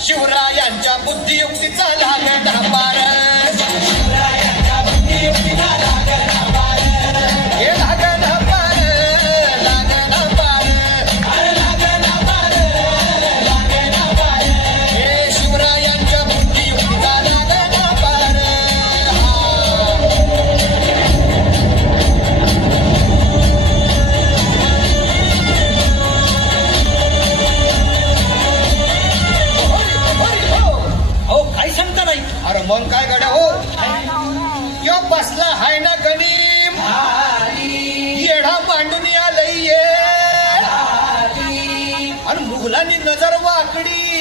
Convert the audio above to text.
शिवरायांच्या बुद्धियुक्तीचा लागला पार हे लागला पार हे शिवरायांच्या बुद्धियुक्तीचा लागला पार काय सांगता नाही. अरे मग काय गड्या हो यो बसला हाय ना गणीम येढा मांडून आलंय आणि मुघलांनी नजर वाकडी